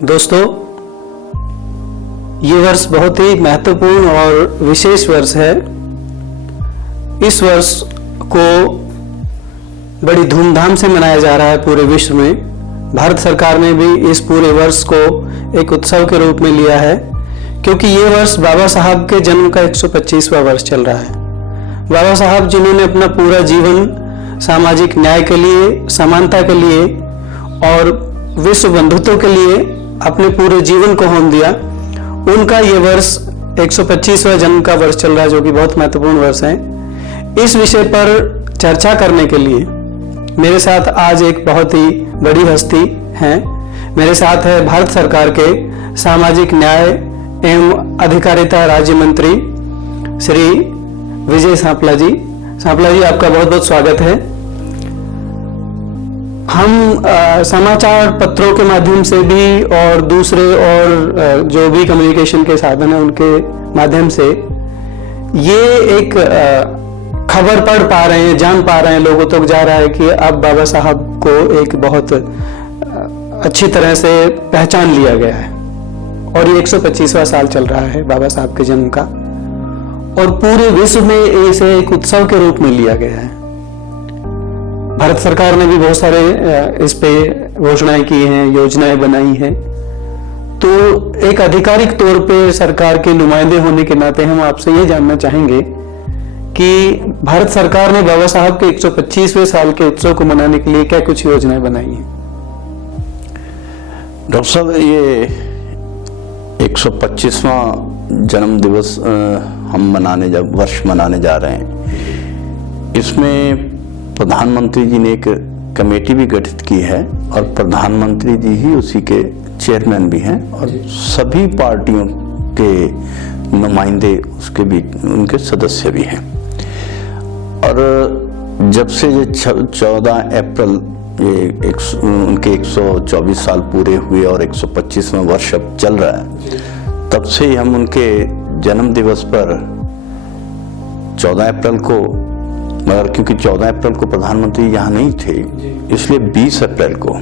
दोस्तों, ये वर्ष बहुत ही महत्वपूर्ण और विशेष वर्ष है। इस वर्ष को बड़ी धूमधाम से मनाया जा रहा है पूरे विश्व में। भारत सरकार ने भी इस पूरे वर्ष को एक उत्सव के रूप में लिया है, क्योंकि ये वर्ष बाबा साहब के जन्म का 125वां वर्ष चल रहा है। बाबा साहब जिन्होंने अपना पूरा जीवन सामाजिक न्याय के लिए, समानता के लिए और विश्व बंधुत्व के लिए अपने पूरे जीवन को होम दिया, उनका ये वर्ष 125वां जन्म का वर्ष चल रहा है, जो कि बहुत महत्वपूर्ण वर्ष है। इस विषय पर चर्चा करने के लिए मेरे साथ आज एक बहुत ही बड़ी हस्ती है। मेरे साथ है भारत सरकार के सामाजिक न्याय एवं अधिकारिता राज्य मंत्री श्री विजय सांपला जी। सांपला जी, आपका बहुत बहुत स्वागत है। हम समाचार पत्रों के माध्यम से भी और दूसरे और जो भी कम्युनिकेशन के साधन है उनके माध्यम से ये एक खबर पढ़ पा रहे हैं, जान पा रहे हैं, लोगों तक जा रहा है कि अब बाबा साहब को एक बहुत अच्छी तरह से पहचान लिया गया है और ये 125वां साल चल रहा है बाबा साहब के जन्म का, और पूरे विश्व में इसे एक उत्सव के रूप में लिया गया है। भारत सरकार ने भी बहुत सारे इस पे घोषणाएं की हैं, योजनाएं बनाई हैं। तो एक आधिकारिक तौर पे सरकार के नुमाइंदे होने के नाते हम आपसे ये जानना चाहेंगे कि भारत सरकार ने बाबा साहब के 125वें साल के उत्सव को मनाने के लिए क्या कुछ योजनाएं बनाई हैं? डॉक्टर साहब, ये 125वां जन्म दिवस हम वर्ष मनाने जा रहे हैं। इसमें प्रधानमंत्री जी ने एक कमेटी भी गठित की है और प्रधानमंत्री जी ही उसी के चेयरमैन भी हैं और सभी पार्टियों के नुमाइंदे उसके भी, उनके सदस्य भी हैं। और जब से ये 14 अप्रैल ये उनके 124 साल पूरे हुए और 125वां वर्ष अब चल रहा है, तब से हम उनके जन्म दिवस पर 14 अप्रैल को, मगर क्योंकि 14 अप्रैल को प्रधानमंत्री यहाँ नहीं थे, इसलिए 20 अप्रैल को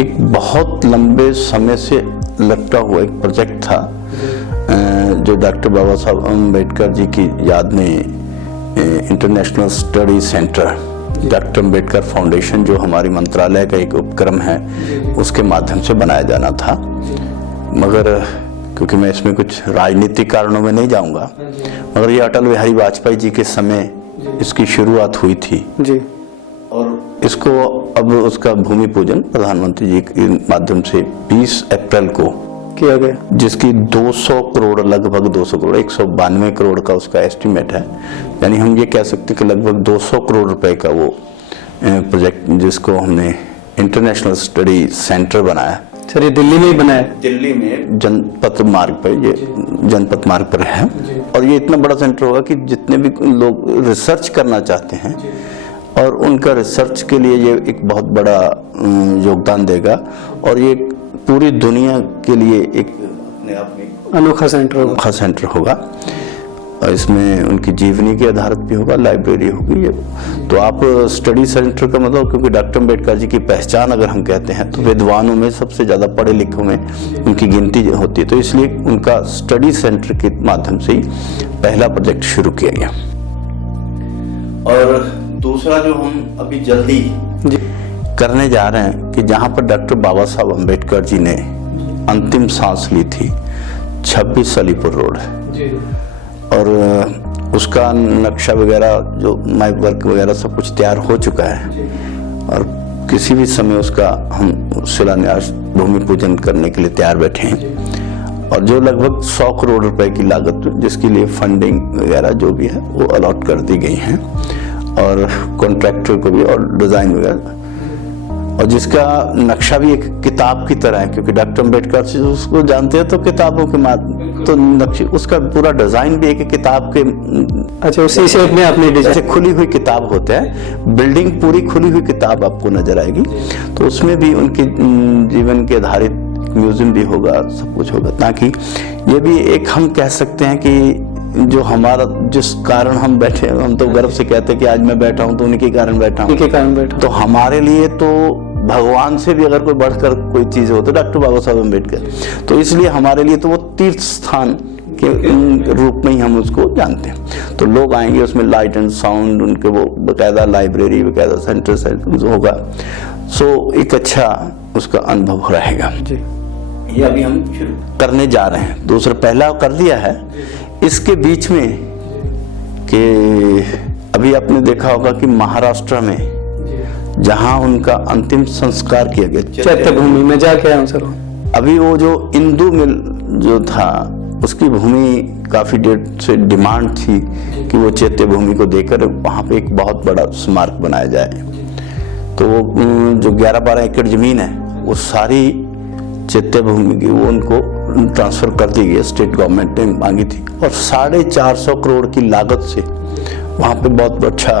एक बहुत लंबे समय से लटका हुआ एक प्रोजेक्ट था जो डॉक्टर बाबा साहब अम्बेडकर जी की याद में international study centre, doctor Ambedkar foundation, जो हमारी मंत्रालय का एक उपक्रम है, उसके माध्यम से बनाया जाना था। मगर क्योंकि मैं इसमें कुछ राजनीतिक कारणों में नहीं जाऊंगा, मगर ये अटल बिहारी वाजपेयी जी के समय इसकी शुरुआत हुई थी जी, और इसको अब उसका भूमि पूजन प्रधानमंत्री जी के माध्यम से 20 अप्रैल को किया गया, जिसकी 200 करोड़, लगभग 200 करोड़, 192 करोड़ का उसका एस्टिमेट है। यानी हम ये कह सकते हैं कि लगभग 200 करोड़ रुपए का वो प्रोजेक्ट, जिसको हमने इंटरनेशनल स्टडी सेंटर बनाया। सर, ये दिल्ली में ही बनाया? दिल्ली में जनपथ मार्ग पर, ये जनपथ मार्ग पर है। और ये इतना बड़ा सेंटर होगा कि जितने भी लोग रिसर्च करना चाहते हैं और उनका रिसर्च के लिए ये एक बहुत बड़ा योगदान देगा, और ये पूरी दुनिया के लिए एक अपने आप में अनोखा सेंटर होगा। और इसमें उनकी जीवनी के आधारित भी होगा, लाइब्रेरी होगी। तो आप स्टडी सेंटर का मतलब, क्योंकि डॉक्टर अम्बेडकर जी की पहचान अगर हम कहते हैं तो विद्वानों में सबसे ज्यादा, पढ़े लिखों में उनकी गिनती होती है, तो इसलिए उनका स्टडी सेंटर के माध्यम से ही पहला प्रोजेक्ट शुरू किया गया। और दूसरा जो हम अभी जल्दी करने जा रहे हैं कि जहां पर डॉक्टर बाबा साहब अम्बेडकर जी ने अंतिम सांस ली थी, 26 अलीपुर रोड है, और उसका नक्शा वगैरह, जो माइक वर्क वगैरह सब कुछ तैयार हो चुका है, और किसी भी समय उसका हम शिलान्यास, भूमि पूजन करने के लिए तैयार बैठे हैं। और जो लगभग 100 करोड़ रुपए की लागत, जिसके लिए फंडिंग वगैरह जो भी है वो अलॉट कर दी गई है, और कॉन्ट्रैक्टर को भी, और डिजाइन वगैरह, और जिसका नक्शा भी एक किताब की तरह है, क्योंकि डॉक्टर अम्बेडकर से उसको जानते हैं तो किताबों के माध्यम, तो नक्शे, उसका पूरा डिजाइन भी एक किताब के, अच्छा, उसी शेप में आपने डिजाइन, खुली हुई किताब होता है, बिल्डिंग पूरी खुली हुई किताब आपको नजर आएगी। तो उसमें भी उनके जीवन के आधारित म्यूजियम भी होगा, सब कुछ होगा, ताकि ये भी एक, हम कह सकते हैं कि जो हमारा, जिस कारण हम बैठे, हम तो गर्व से कहते हैं कि आज मैं बैठा हूं तो उन्हीं के कारण बैठा हूं, तो हमारे लिए तो भगवान से भी अगर कोई बढ़कर कोई चीज हो तो डॉक्टर बाबा साहब अम्बेडकर। तो इसलिए हमारे लिए तो वो तीर्थ स्थान के रूप में ही हम उसको जानते हैं। तो लोग आएंगे, उसमें लाइट एंड साउंड, उनके वो बकायदा लाइब्रेरी, बकायदा सेंटर होगा। सो एक अच्छा उसका अनुभव रहेगा। जी, ये अभी हम शुरू करने जा रहे हैं। दूसरा पहला कर दिया है। इसके बीच में कि अभी आपने देखा होगा कि महाराष्ट्र में जहां उनका अंतिम संस्कार किया गया, चैत्य भूमि में जाके आया हूँ सर। अभी वो जो इंदू मिल जो था, उसकी भूमि काफी देर से डिमांड थी कि वो चैत्य भूमि को देकर वहां पे एक बहुत बड़ा स्मारक बनाया जाए। तो वो जो 11-12 एकड़ जमीन है, वो सारी चैत्य भूमि की वो उनको ट्रांसफर कर दी गई। स्टेट गवर्नमेंट ने मांगी थी और 450 करोड़ की लागत से वहां पे बहुत अच्छा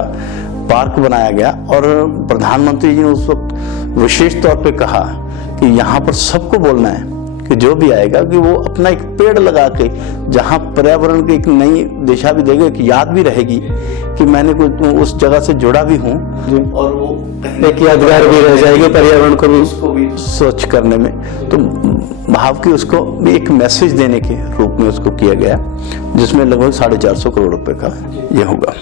पार्क बनाया गया। और प्रधानमंत्री जी ने उस वक्त विशेष तौर पे कहा कि यहाँ पर सबको बोलना है कि जो भी आएगा कि वो अपना एक पेड़ लगा के, जहाँ पर्यावरण की एक नई दिशा भी देगा, एक याद भी रहेगी कि मैंने कुछ उस जगह से जुड़ा भी हूँ, और वो एक यादगार भी रह जाएगी पर्यावरण को भी, उसको भी स्वच्छ करने में। तो भाव की उसको भी एक मैसेज देने के रूप में उसको किया गया, जिसमें लगभग 450 करोड़ रुपए का ये होगा।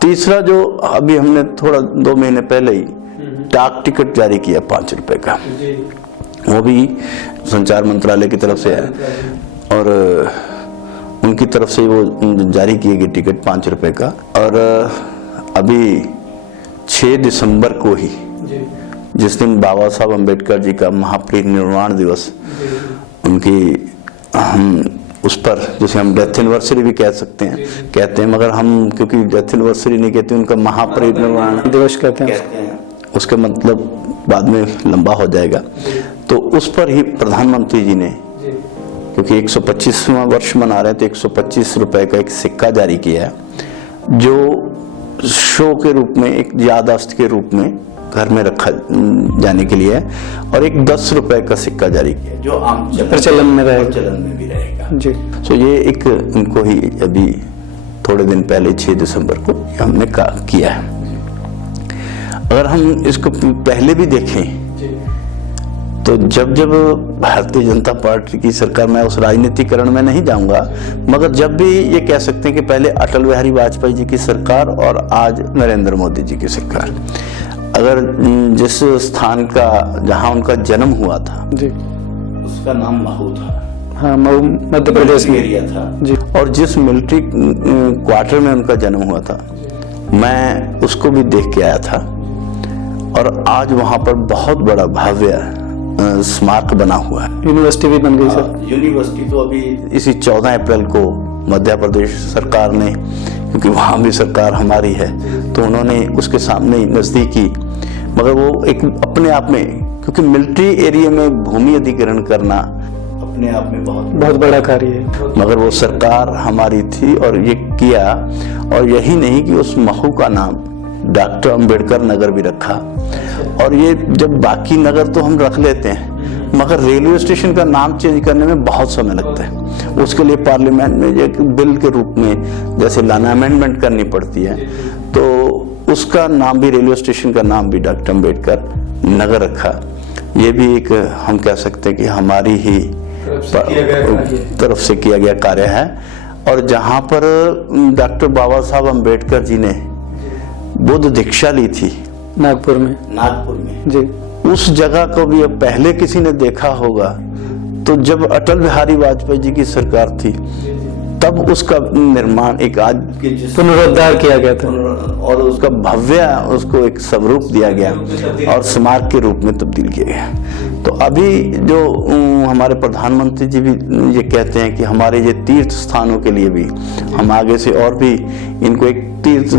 तीसरा जो अभी हमने थोड़ा 2 महीने पहले ही डाक टिकट जारी किया 5 रुपए का, वो भी संचार मंत्रालय की तरफ से है और उनकी तरफ से वो जारी किए गए टिकट 5 रुपए का। और अभी 6 दिसंबर को ही, जिस दिन बाबा साहब अम्बेडकर जी का महापरिनिर्वाण दिवस, उनकी हम उस पर, जिसे हम डेथ एनिवर्सरी भी कह सकते हैं, कहते हैं, मगर हम क्योंकि डेथ एनिवर्सरी नहीं कहते, उनका महापरिनिर्वाण दिवस कहते हैं, उसका मतलब बाद में लंबा हो जाएगा। तो उस पर ही प्रधानमंत्री जी ने, क्योंकि 125वां वर्ष मना रहे हैं, तो 125 रुपए का एक सिक्का जारी किया है, जो शो के रूप में, एक याददाश्त के रूप में घर में रखा जाने के लिए, और एक 10 रुपए का सिक्का जारी किया जो आम प्रचलन में रहेगा, प्रचलन में भी रहेगा जी। सो ये एक उनको ही अभी थोड़े दिन पहले 6 दिसंबर को हमने किया है। अगर हम इसको पहले भी देखें तो जब भारतीय जनता पार्टी की सरकार, मैं उस राजनीतिकरण में नहीं जाऊंगा, मगर जब भी ये कह सकते हैं कि पहले अटल बिहारी वाजपेयी जी की सरकार और आज नरेंद्र मोदी जी की सरकार, अगर जिस स्थान का, जहां उनका जन्म हुआ था जी, उसका नाम महू था, हाँ, महू मध्य प्रदेश में एरिया था जी, और जिस मिलिट्री क्वार्टर में उनका जन्म हुआ था, मैं उसको भी देख के आया था। और आज वहां पर बहुत बड़ा भव्य स्मारक बना हुआ है। यूनिवर्सिटी भी बन गई सर। यूनिवर्सिटी तो अभी इसी 14 अप्रैल को मध्य प्रदेश सरकार ने, क्योंकि वहां भी सरकार हमारी है, तो उन्होंने उसके सामने नजदीकी, मगर वो एक अपने आप में, क्योंकि मिलिट्री एरिया में भूमि अधिग्रहण करना अपने आप में बहुत बड़ा कार्य है, मगर वो सरकार हमारी थी और ये किया। और यही नहीं कि उस महू का नाम डॉक्टर अंबेडकर नगर भी रखा। और ये जब बाकी नगर तो हम रख लेते हैं, मगर रेलवे स्टेशन का नाम चेंज करने में बहुत समय लगता है। उसके लिए पार्लियामेंट में एक बिल के रूप में जैसे लाना अमेंडमेंट करनी पड़ती है, तो उसका नाम भी, रेलवे स्टेशन का नाम भी डॉक्टर अंबेडकर नगर रखा। ये भी एक हम कह सकते हैं कि हमारी ही तरफ से किया गया कार्य है। और जहाँ पर डॉक्टर बाबा साहब अम्बेडकर जी ने बुद्ध दीक्षा ली थी नागपुर में जी, उस जगह को भी अब पहले किसी ने देखा होगा तो जब अटल बिहारी वाजपेयी जी की सरकार थी, तब उसका निर्माण, एक आज पुनरुद्धार किया गया था और उसका भव्य, उसको एक स्वरूप दिया गया और स्मारक के रूप में तब्दील किया गया। तो अभी जो हमारे प्रधानमंत्री जी भी ये कहते हैं कि हमारे ये तीर्थ स्थानों के लिए भी हम आगे से और भी इनको एक तीर्थ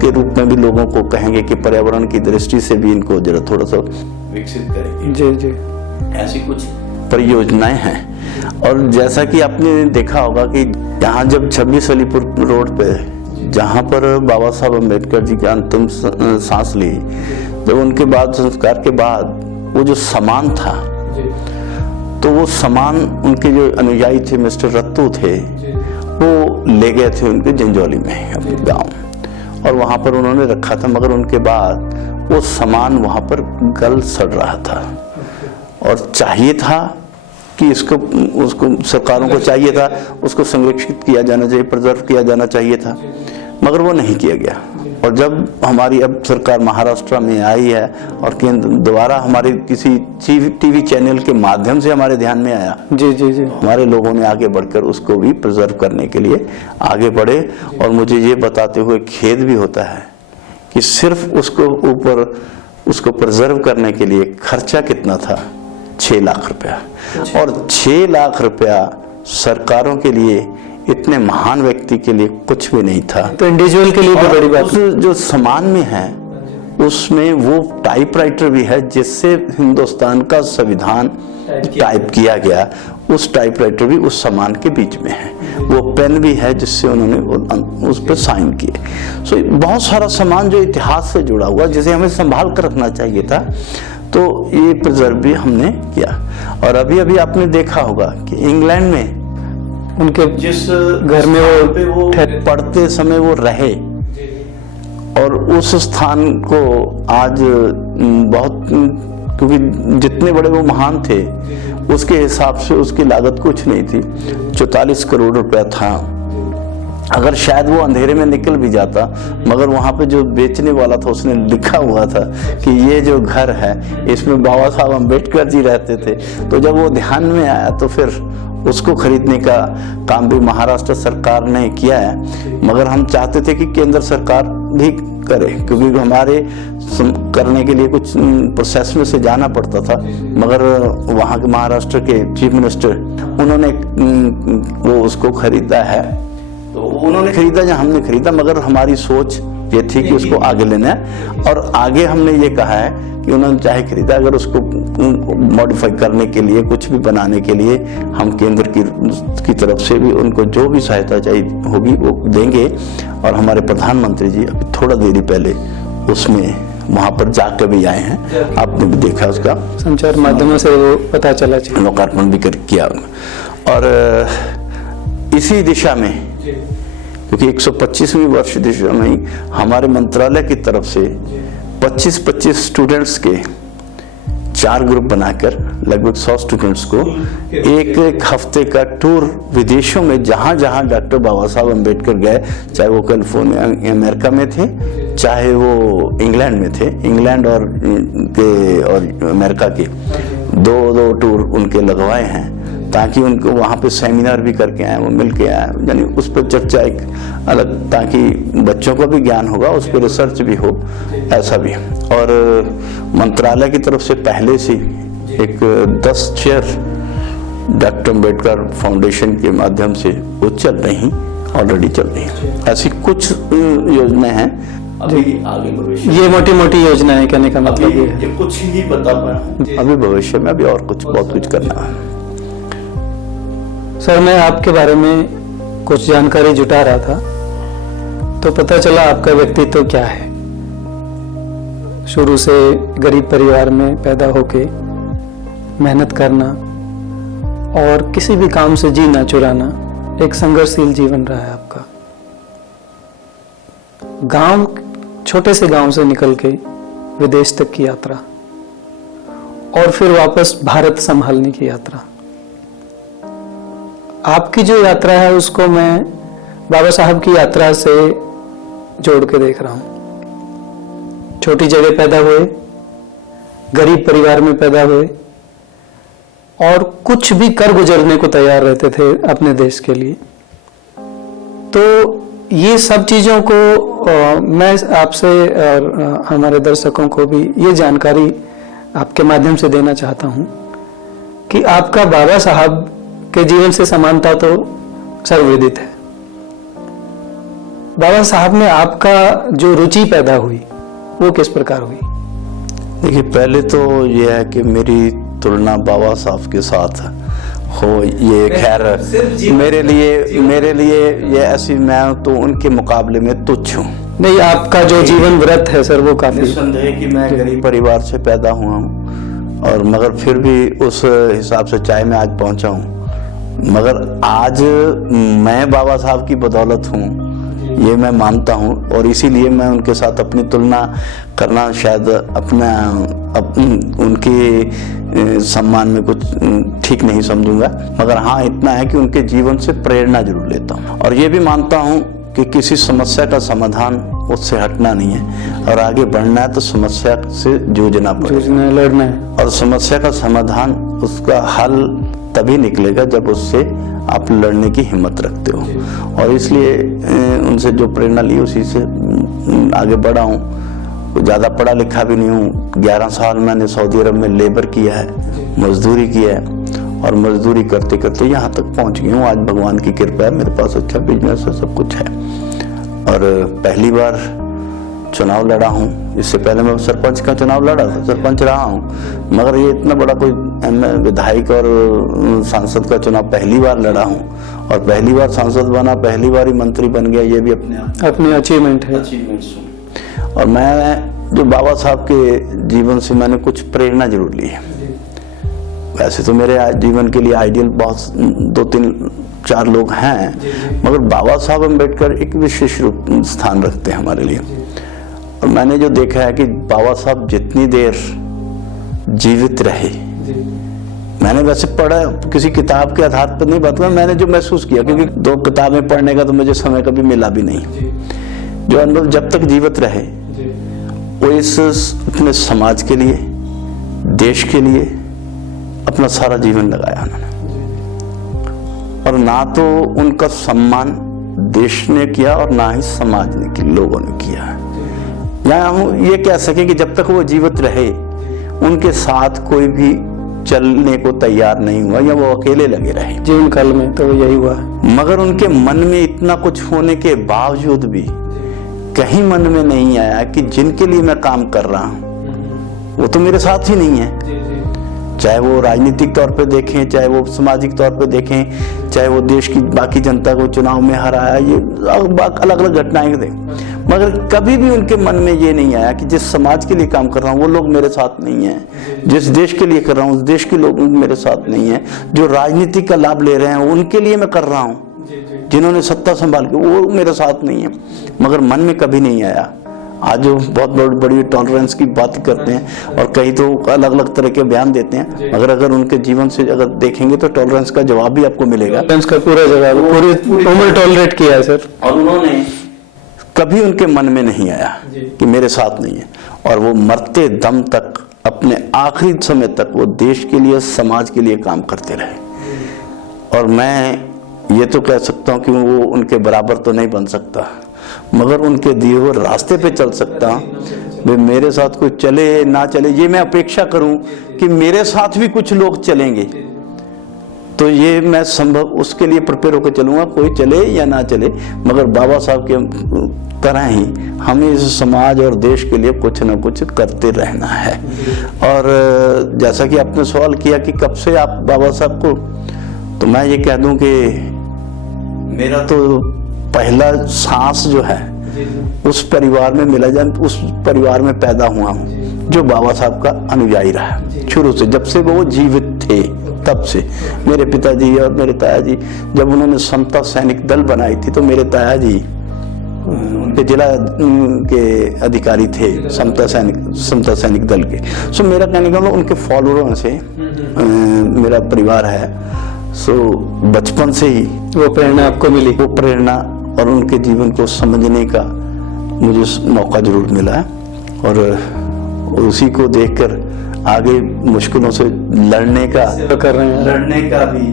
के रूप में भी लोगों को कहेंगे कि पर्यावरण की दृष्टि से भी इनको जरा थोड़ा सा विकसित करेंगे। जी जी, ऐसी कुछ परियोजनाएं हैं। और जैसा कि आपने देखा होगा कि यहाँ जब 26 अलीपुर रोड पे, जहाँ पर बाबा साहब अम्बेडकर जी की अंतिम सांस ली, जब उनके बाद संस्कार के बाद वो जो सामान था, तो वो सामान उनके जो अनुयायी थे, मिस्टर रत्तू थे, वो ले गए थे उनके जंजौली में, अपने गाँव, और वहाँ पर उन्होंने रखा था। मगर उनके बाद वो सामान वहाँ पर गल सड़ रहा था और चाहिए था कि उसको सरकारों को चाहिए था उसको संरक्षित किया जाना चाहिए, प्रिजर्व किया जाना चाहिए था, मगर वो नहीं किया गया। और जब हमारी अब सरकार महाराष्ट्र में आई है और केंद्र दोबारा हमारे किसी टीवी चैनल के माध्यम से हमारे ध्यान में आया, जी जी जी, हमारे लोगों ने आगे बढ़कर उसको भी प्रिजर्व करने के लिए आगे बढ़े। और मुझे ये बताते हुए खेद भी होता है कि सिर्फ उसको प्रिजर्व करने के लिए खर्चा कितना था, 6 लाख रुपया। और 6 लाख रुपया सरकारों के लिए, इतने महान व्यक्ति के लिए कुछ भी नहीं था। तो इंडिविजुअल के लिए भी बड़ी बात। उस जो सामान में है उसमें वो टाइपराइटर भी है जिससे हिंदुस्तान का संविधान टाइप किया गया, उस टाइपराइटर भी उस सामान के बीच में है। वो पेन भी है जिससे उन्होंने उस पर साइन किए। सो बहुत सारा सामान जो इतिहास से जुड़ा हुआ जिसे हमें संभाल कर रखना चाहिए था, तो ये प्रिजर्व भी हमने किया। और अभी अभी आपने देखा होगा कि इंग्लैंड में उनके जिस घर में वो पढ़ते समय वो रहे और उस स्थान को आज बहुत, क्योंकि जितने बड़े वो महान थे उसके हिसाब से उसकी लागत कुछ नहीं थी, 44 करोड़ रुपया था। अगर शायद वो अंधेरे में निकल भी जाता, मगर वहाँ पे जो बेचने वाला था उसने लिखा हुआ था कि ये जो घर है इसमें बाबा साहब अम्बेडकर जी रहते थे। तो जब वो ध्यान में आया तो फिर उसको खरीदने का काम भी महाराष्ट्र सरकार ने किया है। मगर हम चाहते थे कि केंद्र सरकार भी करे, क्योंकि हमारे करने के लिए कुछ प्रोसेस में से जाना पड़ता था। मगर वहाँ के महाराष्ट्र के चीफ मिनिस्टर उन्होंने वो उसको खरीदा है, तो उन्होंने खरीदा या हमने खरीदा, मगर हमारी सोच ये थी कि उसको आगे लेना है। और आगे हमने ये कहा है कि उन्होंने चाहे खरीदा, अगर उसको मॉडिफाई करने के लिए, कुछ भी बनाने के लिए हम केंद्र की तरफ से भी उनको जो भी सहायता चाहिए होगी वो देंगे। और हमारे प्रधानमंत्री जी अभी थोड़ा देरी पहले उसमें वहाँ पर जाकर भी आए हैं, आपने भी देखा, उसका संचार माध्यमों से वो पता चला, लोकार्पण भी किया। और इसी दिशा में, क्योंकि 125वीं वर्ष दिशा में ही हमारे मंत्रालय की तरफ से 25-25 स्टूडेंट्स के 4 ग्रुप बनाकर लगभग 100 स्टूडेंट्स को एक हफ्ते का टूर विदेशों में, जहां जहां डॉक्टर बाबा साहब अम्बेडकर गए, चाहे वो कैलिफोर्निया अमेरिका में थे, चाहे वो इंग्लैंड में थे, इंग्लैंड और अमेरिका के 2 टूर उनके लगवाए हैं, ताकि उनको वहाँ पे सेमिनार भी करके आए, वो मिल के आए, यानी उस पर चर्चा एक अलग, ताकि बच्चों को भी ज्ञान होगा, उस पर रिसर्च भी हो, ऐसा भी। और मंत्रालय की तरफ से पहले से एक 10 चेयर डॉक्टर अम्बेडकर फाउंडेशन के माध्यम से वो चल रही, ऑलरेडी चल रही है। ऐसी कुछ योजनाएं हैं, अभी आगे भविष्य ये मोटी मोटी योजना है, कहने का मतलब ये है। कुछ ही बता पाया, अभी भविष्य में अभी और कुछ बहुत कुछ करना है। सर, मैं आपके बारे में कुछ जानकारी जुटा रहा था, तो पता चला आपका व्यक्तित्व क्या है। शुरू से गरीब परिवार में पैदा होके मेहनत करना और किसी भी काम से जीना चुराना, एक संघर्षशील जीवन रहा है आपका। गांव, छोटे से गांव से निकल के विदेश तक की यात्रा और फिर वापस भारत संभालने की यात्रा। आपकी जो यात्रा है उसको मैं बाबा साहब की यात्रा से जोड़ के देख रहा हूं। छोटी जगह पैदा हुए, गरीब परिवार में पैदा हुए और कुछ भी कर गुजरने को तैयार रहते थे अपने देश के लिए। तो ये सब चीजों को मैं आपसे और हमारे दर्शकों को भी ये जानकारी आपके माध्यम से देना चाहता हूं कि आपका बाबा साहब के जीवन से समानता तो सर्वविदित है। बाबा साहब में आपका जो रुचि पैदा हुई वो किस प्रकार हुई? देखिए, पहले तो ये है कि मेरी तुलना बाबा साहब के साथ हो, ये खैर मेरे लिए ये ऐसी, मैं तो उनके मुकाबले में तुच्छ हूँ। नहीं, आपका जो जीवन व्रत है सर वो काफी निस्संदेह है कि मैं गरीब परिवार से पैदा हुआ हूँ, और मगर फिर भी उस हिसाब से चाहे मैं आज पहुंचा हूँ, मगर आज मैं बाबा साहब की बदौलत हूँ, ये मैं मानता हूँ, और इसीलिए मैं उनके साथ अपनी तुलना करना शायद उनके सम्मान में कुछ ठीक नहीं समझूंगा। मगर हाँ, इतना है कि उनके जीवन से प्रेरणा जरूर लेता हूँ, और ये भी मानता हूँ कि किसी समस्या का समाधान उससे हटना नहीं है, और आगे बढ़ना है तो समस्या से जूझना पड़ेगा, लड़ना है। और समस्या का समाधान, उसका हल तभी निकलेगा जब उससे आप लड़ने की हिम्मत रखते हो। और इसलिए उनसे जो प्रेरणा ली उसी से आगे बढ़ा हूँ। ज़्यादा पढ़ा लिखा भी नहीं हूँ। 11 साल मैंने सऊदी अरब में लेबर किया है, मजदूरी किया है, और मजदूरी करते करते यहाँ तक पहुँच गया हूँ। आज भगवान की कृपा है, मेरे पास अच्छा बिजनेस है, सब कुछ है। और पहली बार चुनाव लड़ा हूँ। इससे पहले मैं सरपंच का चुनाव लड़ा था, सरपंच रहा हूँ, मगर ये इतना बड़ा कोई विधायक और सांसद का चुनाव पहली बार लड़ा हूँ, और पहली बार सांसद बना, पहली बार ही मंत्री बन गया। ये भी अपने अचीवमेंट है। और मैं जो बाबा साहब के जीवन से मैंने कुछ प्रेरणा जरूर ली है। वैसे तो मेरे जीवन के लिए आइडियल बहुत 2-3-4 लोग हैं, मगर बाबा साहब अम्बेडकर एक विशेष स्थान रखते हैं हमारे लिए। और मैंने जो देखा है कि बाबा साहब जितनी देर जीवित रहे, मैंने वैसे पढ़ा, किसी किताब के आधार पर नहीं बताया, मैंने जो महसूस किया, क्योंकि 2 किताबें पढ़ने का तो मुझे समय कभी मिला भी नहीं। जो अनुभव जब तक जीवित रहे, वो इस अपने समाज के लिए, देश के लिए अपना सारा जीवन लगाया उन्होंने। और ना तो उनका सम्मान देश ने किया और ना ही समाज ने किया, लोगों ने किया। या हम ये कह सके कि जब तक वो जीवित रहे, उनके साथ कोई भी चलने को तैयार नहीं हुआ, या वो अकेले लगे रहे जीवन काल में, तो यही हुआ। मगर उनके मन में इतना कुछ होने के बावजूद भी कहीं मन में नहीं आया कि जिनके लिए मैं काम कर रहा हूँ वो तो मेरे साथ ही नहीं है। चाहे वो राजनीतिक तौर पे देखें, चाहे वो सामाजिक तौर पे देखें, चाहे वो देश की बाकी जनता को चुनाव में हराया, ये अलग अलग घटनाएं देखें, मगर कभी भी उनके मन में ये नहीं आया कि जिस समाज के लिए काम कर रहा हूँ वो लोग मेरे साथ नहीं है, जिस देश के लिए कर रहा हूँ उस देश के लोग मेरे साथ नहीं है, जो राजनीति का लाभ ले रहे हैं उनके लिए मैं कर रहा हूँ, जिन्होंने सत्ता संभाल के, वो मेरे साथ नहीं है। मगर मन में कभी नहीं आया। आज जो बहुत बड़ी टॉलरेंस की बात करते हैं और कई तो अलग अलग तरह के बयान देते हैं, मगर अगर उनके जीवन से अगर देखेंगे तो टॉलरेंस का जवाब भी आपको मिलेगा। टॉलरेंस का पूरा जवाब, पूरी उम्र टॉलरेट किया है सर। और उन्होंने कभी उनके मन में नहीं आया कि मेरे साथ नहीं है, और वो मरते दम तक, अपने आखिरी समय तक वो देश के लिए, समाज के लिए काम करते रहे। और मैं ये तो कह सकता हूँ कि वो उनके बराबर तो नहीं बन सकता, मगर उनके दिए हुए रास्ते पे चल सकता हूँ। वे मेरे साथ कोई चले ना चले, ये मैं अपेक्षा करूं कि मेरे साथ भी कुछ लोग चलेंगे, तो ये मैं संभव उसके लिए प्रिपेयर होकर चलूंगा, कोई चले या ना चले, मगर बाबा साहब के तरह ही हमें इस समाज और देश के लिए कुछ ना कुछ करते रहना है। और जैसा कि आपने सवाल किया कि कब से आप बाबा साहब को, तो मैं ये कह दूं कि मेरा तो पहला सांस जो है उस परिवार में मिला, जाए उस परिवार में पैदा हुआ हूँ जो बाबा साहब का अनुयायी रहा शुरू से, जब से वो जीवित थे तब से। मेरे पिताजी और मेरे ताया जी जब उन्होंने समता सैनिक दल बनाई थी, तो मेरे ताया जी के जिला के अधिकारी थे समता सैनिक दल के। सो मेरा कहने का मतलब उनके फॉलोअरों से मेरा परिवार है। सो बचपन से ही वो प्रेरणा आपको मिली, वो प्रेरणा और उनके जीवन को समझने का मुझे मौका जरूर मिला है, और उसी को देखकर आगे मुश्किलों से लड़ने का कर रहे हैं, लड़ने का भी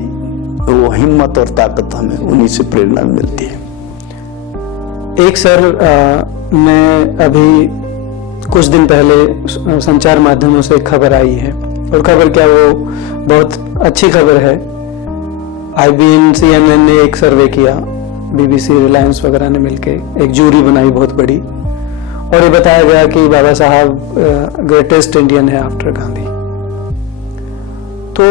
वो हिम्मत और ताकत हमें उन्हीं से प्रेरणा मिलती है। एक सर मैं अभी कुछ दिन पहले संचार माध्यमों से एक खबर आई है, और खबर क्या, वो बहुत अच्छी खबर है। IBN CNN ने एक सर्वे किया, BBC रिलायंस वगैरह ने मिलके एक जूरी बनाई बहुत बड़ी, और ये बताया गया कि बाबा साहब ग्रेटेस्ट इंडियन है आफ्टर गांधी। तो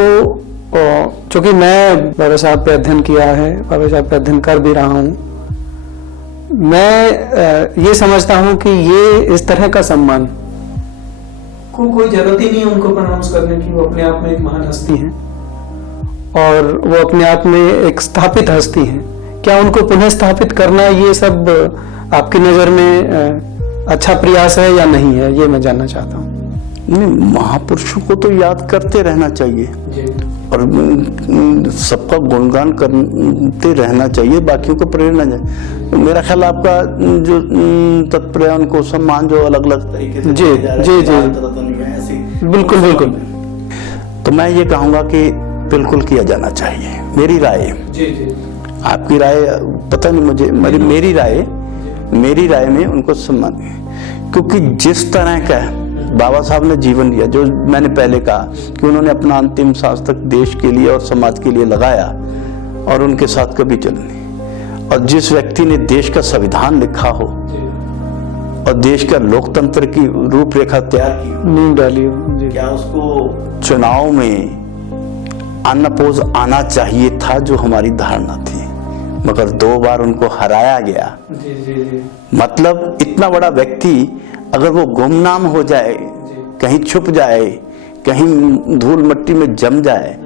चूंकि मैं बाबा साहब पे अध्ययन किया है, बाबा साहब पे अध्ययन कर भी रहा हूँ, मैं ये समझता हूँ कि ये इस तरह का सम्मान को कोई जरूरत ही नहीं है उनको प्रनाउंस करने की। वो अपने आप में एक महान हस्ती हैं, और वो अपने आप में एक स्थापित हस्ती हैं क्या उनको पुनः स्थापित करना ये सब आपकी नज़र में अच्छा प्रयास है या नहीं है, ये मैं जानना चाहता हूँ। नहीं, महापुरुषों को तो याद करते रहना चाहिए और सबका गुणगान करते रहना चाहिए, बाकियों को प्रेरणा चाहिए। तो मेरा ख्याल आपका जो तत्पर है उनको सम्मान जो अलग अलग तरीके से जी जी जी बिल्कुल बिल्कुल। तो मैं ये कहूँगा कि बिल्कुल किया जाना चाहिए। मेरी राय, आपकी राय पता नहीं मुझे, मेरी राय में उनको सम्मान, क्योंकि जिस तरह का बाबा साहब ने जीवन दिया, जो मैंने पहले कहा कि उन्होंने अपना अंतिम सांस तक देश के लिए और समाज के लिए लगाया और उनके साथ कभी चल नहीं। और जिस व्यक्ति ने देश का संविधान लिखा हो और देश का लोकतंत्र की रूपरेखा तैयार की, नींव डाली हो, क्या उसको चुनाव में अनअपोज आना चाहिए था, जो हमारी धारणा थी, मगर 2 बार उनको हराया गया। मतलब इतना बड़ा व्यक्ति अगर वो गुमनाम हो जाए, कहीं छुप जाए, कहीं धूल मिट्टी में जम जाए,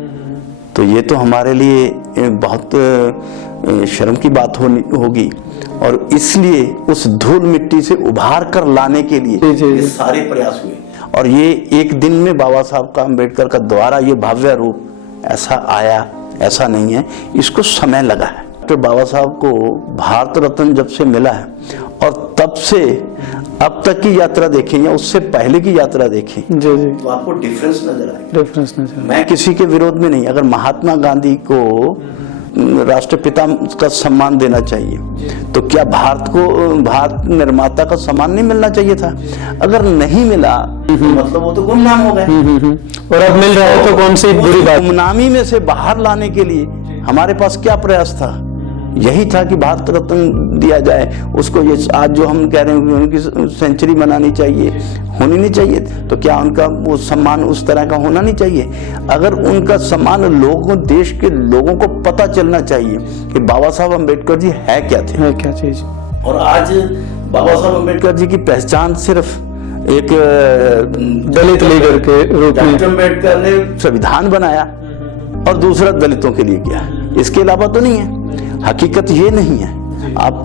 तो ये तो हमारे लिए बहुत शर्म की बात होगी। और इसलिए उस धूल मिट्टी से उभार कर लाने के लिए ये सारे प्रयास हुए और ये एक दिन में बाबा साहब का, अम्बेडकर का द्वारा ये भव्य रूप ऐसा आया, ऐसा नहीं है, इसको समय लगा है। तो बाबा साहब को भारत रत्न जब से मिला है और तब से अब तक की यात्रा देखें या उससे पहले की यात्रा देखें, जी जी, तो आपको डिफरेंस नजर आएगा। डिफरेंस नजर। मैं किसी के विरोध में नहीं, अगर महात्मा गांधी को राष्ट्रपिता का सम्मान देना चाहिए, तो क्या भारत निर्माता का सम्मान नहीं मिलना चाहिए था? अगर नहीं मिला तो मतलब वो तो गुमनाम हो गए। और अब मिल रहा है तो कौन सी बुरी बात? गुमनामी में से बाहर लाने के लिए हमारे पास क्या प्रयास था? यही था कि भारत रत्न दिया जाए उसको। ये आज जो हम कह रहे हैं उनकी सेंचुरी मनानी चाहिए, होनी नहीं चाहिए, तो क्या उनका वो सम्मान उस तरह का होना नहीं चाहिए? अगर उनका सम्मान लोगों, देश के लोगों को पता चलना चाहिए कि बाबा साहब अम्बेडकर जी है क्या थे, है क्या चीज। और आज बाबा साहब अम्बेडकर जी की पहचान सिर्फ एक दलित लीडर के रूप में अम्बेडकर ने संविधान बनाया और दूसरा दलितों के लिए किया, इसके अलावा तो नहीं है। हकीकत ये नहीं है। आप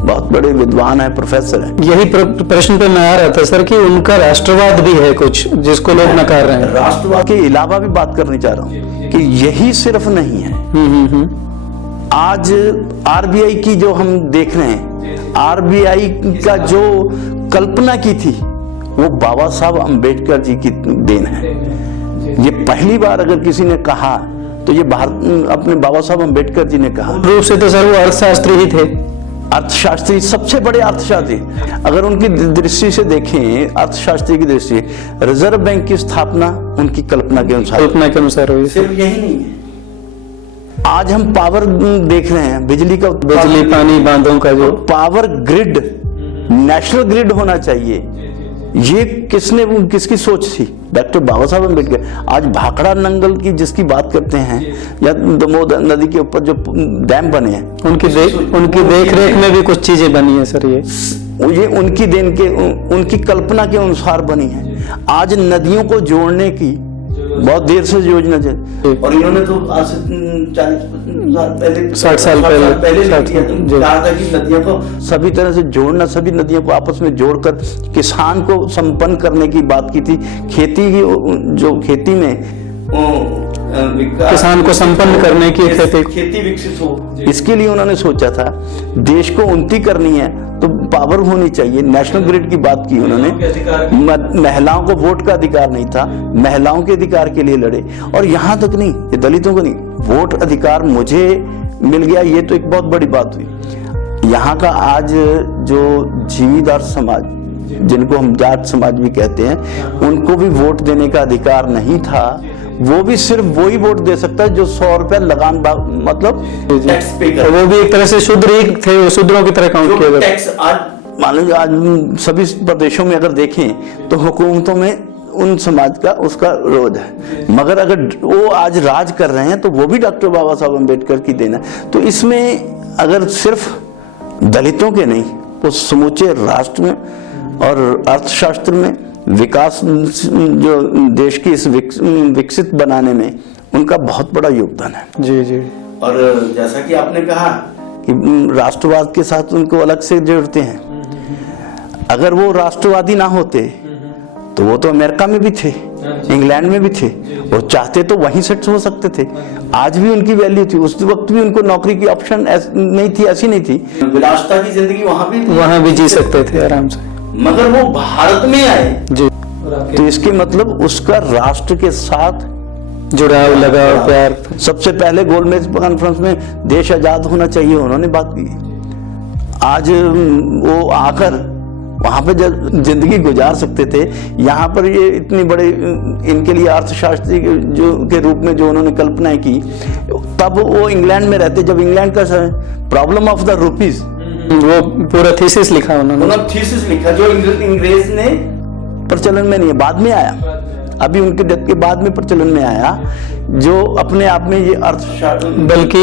बहुत बड़े विद्वान हैं, प्रोफेसर हैं। यही प्रश्न पे मैं आ रहा था सर कि उनका राष्ट्रवाद भी है कुछ जिसको लोग नकार रहे हैं। राष्ट्रवाद के अलावा भी बात करनी चाह रहा हूँ कि यही सिर्फ नहीं है। आज आरबीआई की जो हम देख रहे हैं, आरबीआई का जो कल्पना की थी वो बाबा साहब अम्बेडकर जी की देन है। ये पहली बार अगर किसी ने कहा तो ये अपने बाबा साहब अम्बेडकर जी ने कहा। रूप से तो सर वो अर्थशास्त्री ही थे, अर्थशास्त्री, सबसे बड़े अर्थशास्त्री। अगर उनकी दृष्टि से देखें, अर्थशास्त्री की दृष्टि, रिजर्व बैंक की स्थापना उनकी कल्पना के अनुसार हुई। सिर्फ यही नहीं है, आज हम पावर देख रहे हैं, बिजली पानी बांधों का जो पावर ग्रिड, नेशनल ग्रिड होना चाहिए, ये किसकी सोच थी? डॉक्टर बाबा साहब अम्बेडकर। आज भाखड़ा नंगल की जिसकी बात करते हैं, या दामोदर नदी के ऊपर जो डैम बने हैं, उनकी देख रेख में भी कुछ चीजें बनी है सर। ये उनकी देन के, उनकी कल्पना के अनुसार बनी है। आज नदियों को जोड़ने की बहुत देर से योजना चल, और इन्होंने तो आज से 60 साल पहले कहा था कि नदियों को सभी तरह से जोड़ना, सभी नदियों को आपस में जोड़कर किसान को संपन्न करने की बात की थी। खेती की जो खेती में किसान को संपन्न करने की खेती विकसित हो, इसके लिए उन्होंने सोचा था। देश को उन्नति करनी है तो पावर होनी चाहिए, नेशनल ग्रिड की बात की उन्होंने। महिलाओं को वोट का अधिकार नहीं था, महिलाओं के अधिकार के लिए लड़े। और यहाँ तक नहीं, ये दलितों को नहीं, वोट अधिकार मुझे मिल गया, ये तो एक बहुत बड़ी बात हुई। यहाँ का आज जो जिमीदार समाज, जिनको हम जाट समाज भी कहते हैं, उनको भी वोट देने का अधिकार नहीं था। वो भी सिर्फ वही वोट दे सकता है जो 100 रुपए लगान, मतलब टैक्स पे कर। वो भी एक तरह से शूद्र ही थे, वो शूद्रों की तरह काउंट किया जाता। टैक्स आज मान लीजिए, आज सभी प्रदेशों में अगर देखें तो हुकूमतों में उन समाज का उसका रोध है, मगर अगर वो आज राज कर रहे हैं तो वो भी डॉक्टर बाबा साहब अम्बेडकर की देन है। तो इसमें अगर सिर्फ दलितों के नहीं, वो समूचे राष्ट्र में और अर्थशास्त्र में, विकास जो देश की इस विकसित बनाने में उनका बहुत बड़ा योगदान है। जी जी। और जैसा कि आपने कहा कि राष्ट्रवाद के साथ उनको अलग से जोड़ते हैं। अगर वो राष्ट्रवादी ना होते तो वो तो अमेरिका में भी थे, इंग्लैंड में भी थे, वो चाहते तो वहीं सेट हो सकते थे। आज भी उनकी वैल्यू थी, उस वक्त भी उनको नौकरी की ऑप्शन नहीं थी, ऐसी नहीं थी। विलासिता की जिंदगी वहां भी जी सकते थे आराम से, मगर वो भारत में आए जी। तो इसके मतलब उसका राष्ट्र के साथ जुड़ाव, लगाव, प्यार। सबसे पहले गोलमेज कॉन्फ्रेंस में देश आजाद होना चाहिए उन्होंने बात की। आज वो आकर वहां पे जब जिंदगी गुजार सकते थे, यहाँ पर ये इतनी बड़े इनके लिए अर्थशास्त्री जो के रूप में जो उन्होंने कल्पनाएं की, तब वो इंग्लैंड में रहते। जब इंग्लैंड का प्रॉब्लम ऑफ द रुपीज, वो पूरा थीसिस लिखा उन्होंने, थीसिस लिखा जो अंग्रेज ने प्रचलन में नहीं है, बाद में आया, अभी उनके डेथ के बाद में प्रचलन में आया, जो अपने आप में ये अर्थशास्त्र, बल्कि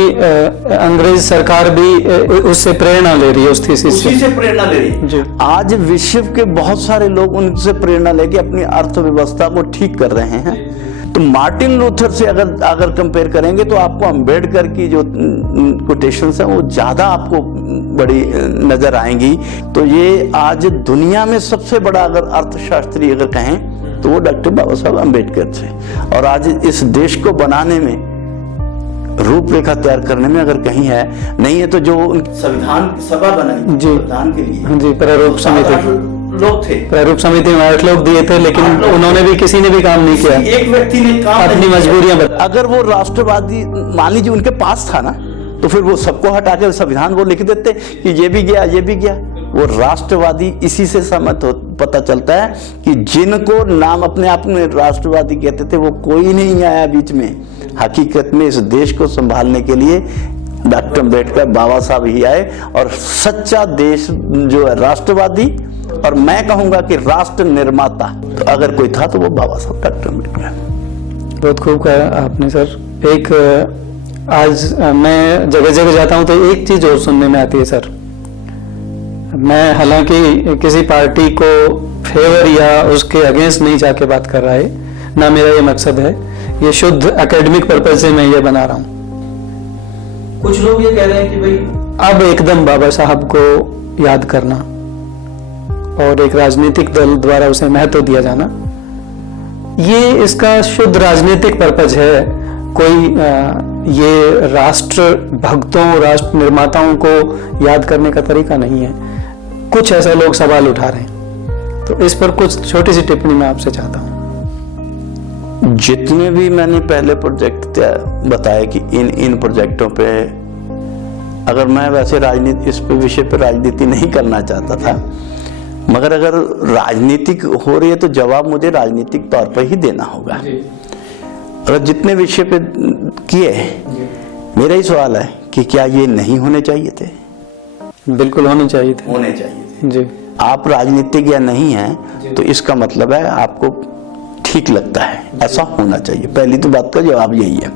अंग्रेज सरकार भी उससे प्रेरणा ले रही है, उस थीसिस से प्रेरणा ले रही है। आज विश्व के बहुत सारे लोग उनसे प्रेरणा लेके अपनी अर्थव्यवस्था को ठीक कर रहे हैं। तो मार्टिन लूथर से अगर कंपेयर करेंगे तो आपको अंबेडकर की जो कोटेशंस हैं वो ज्यादा आपको बड़ी नजर आएंगी। तो ये आज दुनिया में सबसे बड़ा अगर अर्थशास्त्री अगर कहें तो वो डॉक्टर बाबा साहब अंबेडकर थे। और आज इस देश को बनाने में, रूपरेखा तैयार करने में अगर कहीं है, नहीं है तो जो संविधान सभा बनाई जी, संविधान के लिए जी, प्रारूप समिति लोग थे, प्रारूप समिति में 8 लोग दिए थे, लेकिन उन्होंने भी, किसी ने भी काम नहीं किया, एक व्यक्ति ने काम अपनी मजबूरियां बता। अगर वो राष्ट्रवादी मान लीजिए उनके पास था ना, तो फिर वो सबको हटा के संविधान वो लिख देते कि ये भी गया, ये भी गया। वो राष्ट्रवादी इसी से सहमत हो, पता चलता है कि जिनको नाम अपने आप में राष्ट्रवादी कहते थे वो कोई नहीं आया बीच में। हकीकत में इस देश को संभालने के लिए डॉक्टर अम्बेडकर बाबा साहब ही आए। और सच्चा देश जो है राष्ट्रवादी, और मैं कहूंगा कि राष्ट्र निर्माता तो अगर कोई था तो वो बाबा साहब डॉक्टर अम्बेडकर। बहुत खूब कहा आपने सर। एक आज मैं जगह जगह जाता हूं तो एक चीज और सुनने में आती है सर, मैं हालांकि किसी पार्टी को फेवर या उसके अगेंस्ट नहीं जाके बात कर रहा है, ना मेरा ये मकसद है, ये शुद्ध एकेडमिक पर्पज से मैं ये बना रहा हूँ। कुछ लोग ये कह रहे हैं कि भाई अब एकदम बाबा साहब को याद करना और एक राजनीतिक दल द्वारा उसे महत्व दिया जाना, ये इसका शुद्ध राजनीतिक पर्पज है। कोई ये राष्ट्र भक्तों, राष्ट्र निर्माताओं को याद करने का तरीका नहीं है। कुछ ऐसे लोग सवाल उठा रहे हैं, तो इस पर कुछ छोटी सी टिप्पणी मैं आपसे चाहता हूं। जितने भी मैंने पहले प्रोजेक्ट बताए कि इन प्रोजेक्टों पे, अगर मैं वैसे राजनीति इस विषय पर राजनीति नहीं करना चाहता था, मगर अगर राजनीतिक हो रही है तो जवाब मुझे राजनीतिक तौर पर ही देना होगा। अगर जितने विषय पे किए, मेरा ही सवाल है कि क्या ये नहीं होने चाहिए थे? बिल्कुल होने चाहिए थे, होने चाहिए थे जी। आप राजनीतिक या नहीं है तो इसका मतलब है आपको ठीक लगता है, ऐसा होना चाहिए। पहली तो बात का जवाब यही है।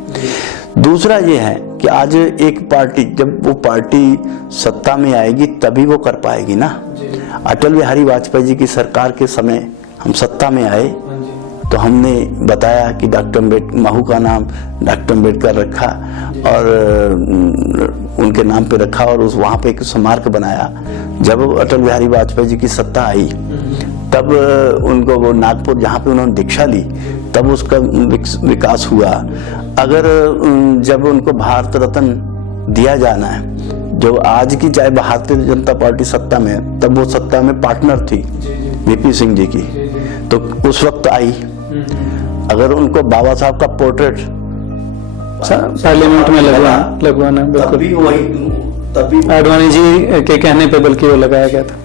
दूसरा ये है कि आज एक पार्टी, जब वो पार्टी सत्ता में आएगी तभी वो कर पाएगी ना। अटल बिहारी वाजपेयी जी की सरकार के समय हम सत्ता में आए तो हमने बताया कि डॉक्टर महू का नाम डॉक्टर अम्बेडकर रखा और उनके नाम पे रखा और उस वहाँ पे एक स्मारक बनाया। जब अटल बिहारी वाजपेयी जी की सत्ता आई तब उनको वो नागपुर जहाँ पे उन्होंने दीक्षा ली तब उसका विकास हुआ। अगर जब उनको भारत रत्न दिया जाना है, जो आज की चाहे भारतीय जनता पार्टी सत्ता में है, तब वो सत्ता में पार्टनर थी वीपी सिंह जी की, तो उस वक्त आई। अगर उनको बाबा साहब का पोर्ट्रेट पार्लियामेंट में लगवाना तभी आडवाणी जी के कहने पे बल्कि वो लगाया गया था।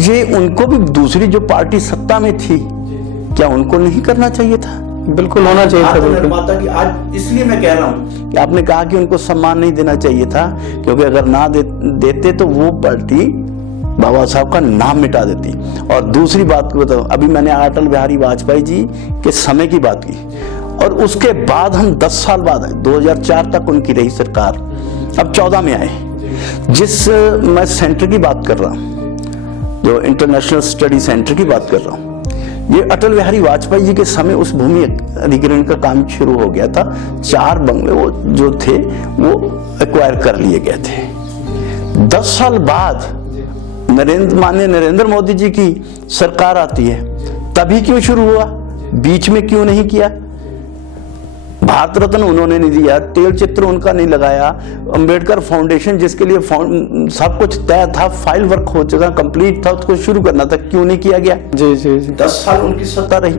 ये उनको भी दूसरी जो पार्टी सत्ता में थी, क्या उनको नहीं करना चाहिए था? बिल्कुल होना चाहिए था। निर्माता की आज इसलिए मैं कह रहा हूँ कि आपने कहा कि उनको सम्मान नहीं देना चाहिए था, क्योंकि अगर ना देते तो वो पार्टी बाबा साहब का नाम मिटा देती। और दूसरी बात को बताऊं, अभी मैंने अटल बिहारी वाजपेयी जी के समय की बात की और उसके बाद हम 10 साल बाद आए, 2004 तक उनकी रही सरकार, अब 14 में आए। जिस मैं सेंटर की बात कर रहा हूँ, जो इंटरनेशनल स्टडी सेंटर की बात कर रहा हूँ, ये अटल बिहारी वाजपेयी जी के समय उस भूमि अधिग्रहण का काम शुरू हो गया था। 4 बंगले वो जो थे वो एक्वायर कर लिए गए थे। 10 साल बाद माननीय नरेंद्र मोदी जी की सरकार आती है, तभी क्यों शुरू हुआ, बीच में क्यों नहीं किया? भारत रत्न उन्होंने नहीं दिया, तेल चित्र उनका नहीं लगाया, अंबेडकर फाउंडेशन जिसके लिए सब कुछ तय था, फाइल वर्क हो चुका, कंप्लीट था, उसको शुरू करना था, क्यों नहीं किया गया? जी जी जी। 10 साल उनकी सत्ता रही।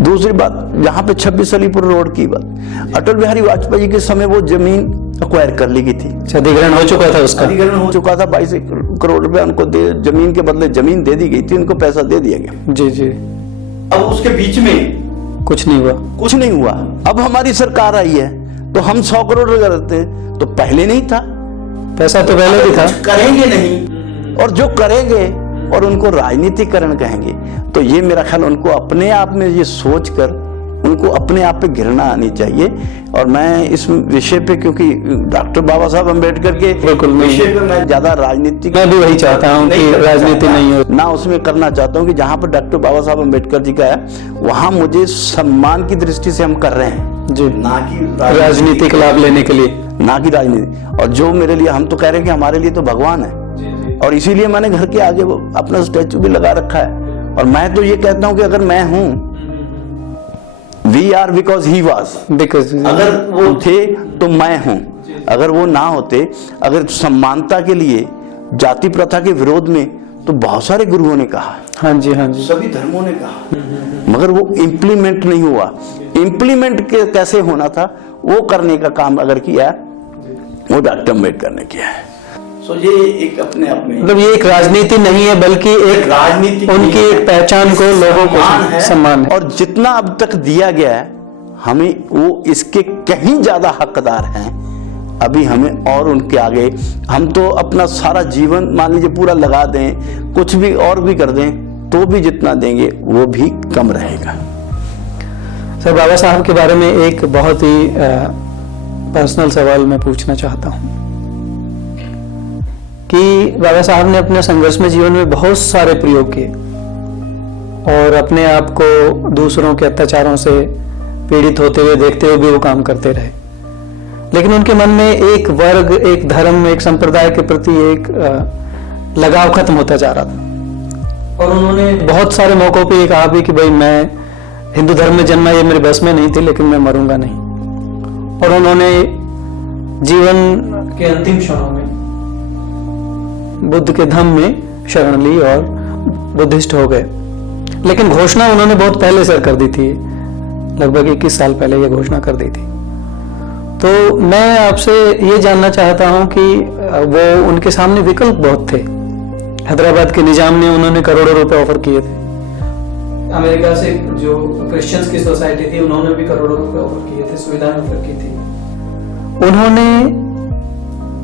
दूसरी बात, यहाँ पे 26 अलीपुर रोड की बात, अटल बिहारी वाजपेयी के समय वो जमीन एक्वायर कर ली गई थी, अधिग्रहण हो चुका था, उसका अधिग्रहण हो चुका था। 22 करोड़ रुपया उनको जमीन के बदले जमीन दे दी गई थी, उनको पैसा दे दिया गया। जी जी। अब उसके बीच में कुछ नहीं हुआ, कुछ नहीं हुआ। अब हमारी सरकार आई है तो हम 100 करोड़ करते हैं, तो पहले नहीं था, पैसा तो पहले भी था। करेंगे नहीं, और जो करेंगे और उनको राजनीतिकरण कहेंगे, तो ये मेरा ख्याल उनको अपने आप में ये सोचकर उनको अपने आप पे घृणा आनी चाहिए। और मैं इस विषय पे, क्योंकि डॉक्टर बाबा साहब अम्बेडकर के विषय पे मैं ज्यादा राजनीति, मैं भी वही चाहता हूँ कि राजनीति नहीं हो, ना उसमें करना चाहता हूँ कि जहाँ पर डॉक्टर बाबा साहब अम्बेडकर जी का है, वहाँ मुझे सम्मान की दृष्टि से हम कर रहे हैं जी, ना कि राजनीतिक लाभ लेने के लिए, ना कि राजनीति। और जो मेरे लिए, हम तो कह रहे हैं कि हमारे लिए तो भगवान है, और इसीलिए मैंने घर के आगे अपना स्टैचू भी लगा रखा है। और मैं तो ये कहता हूँ कि अगर मैं हूँ, We are because he was, because अगर वो थे तो मैं हूं, अगर वो ना होते, अगर समानता के लिए, जाति प्रथा के विरोध में, तो बहुत सारे गुरुओं ने कहा, हाँ जी हाँ जी, सभी धर्मों ने कहा, मगर वो इम्प्लीमेंट नहीं हुआ। इम्प्लीमेंट कैसे होना था, वो करने का काम अगर किया, वो डॉक्टर अम्बेडकर ने किया है। तो ये एक अपने आप में, मतलब ये एक राजनीति नहीं है, बल्कि एक राजनीति, उनकी एक पहचान को, लोगों को सम्मान है। और जितना अब तक दिया गया है, हमें वो इसके कहीं ज्यादा हकदार हैं। अभी हमें और उनके आगे, हम तो अपना सारा जीवन मान लीजिए पूरा लगा दें, कुछ भी और भी कर दें, तो भी जितना देंगे वो भी कम रहेगा। सर, बाबा साहब के बारे में एक बहुत ही पर्सनल सवाल मैं पूछना चाहता हूँ कि बाबा साहब ने अपने संघर्षमय जीवन में बहुत सारे प्रयोग किए और अपने आप को दूसरों के अत्याचारों से पीड़ित होते हुए देखते हुए भी वो काम करते रहे, लेकिन उनके मन में एक वर्ग, एक धर्म, एक संप्रदाय के प्रति एक लगाव खत्म होता जा रहा था। और उन्होंने बहुत सारे मौकों पे ये कहा भी कि भाई मैं हिंदू धर्म में जन्मा, ये मेरे बस में नहीं थी, लेकिन मैं मरूंगा नहीं। और उन्होंने जीवन के अंतिम क्षणों में बुद्ध के धम्म में शरण ली और बुद्धिस्ट हो गए। लेकिन घोषणा उन्होंने बहुत पहले से कर दी थी, लगभग 21 साल पहले ये घोषणा कर दी थी। तो मैं आपसे ये जानना चाहता हूं कि वो, उनके सामने विकल्प बहुत थे। हैदराबाद के निजाम ने उन्होंने करोड़ों रुपए ऑफर किए थे, अमेरिका से जो क्रिश्चियंस की सोसाइटी थी उन्होंने भी करोड़ों रुपए ऑफर किए थे, सुविधाएं ऑफर की थी। उन्होंने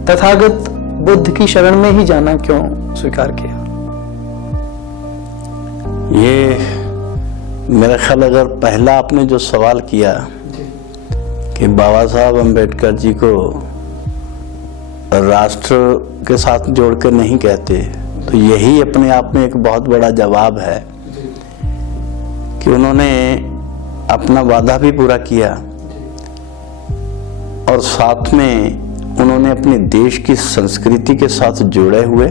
तथागत बुद्ध की शरण में ही जाना क्यों स्वीकार किया? ये मेरा ख्याल, अगर पहला आपने जो सवाल किया कि बाबा साहब अम्बेडकर जी को राष्ट्र के साथ जोड़कर नहीं कहते, तो यही अपने आप में एक बहुत बड़ा जवाब है कि उन्होंने अपना वादा भी पूरा किया और साथ में उन्होंने अपने देश की संस्कृति के साथ जुड़े हुए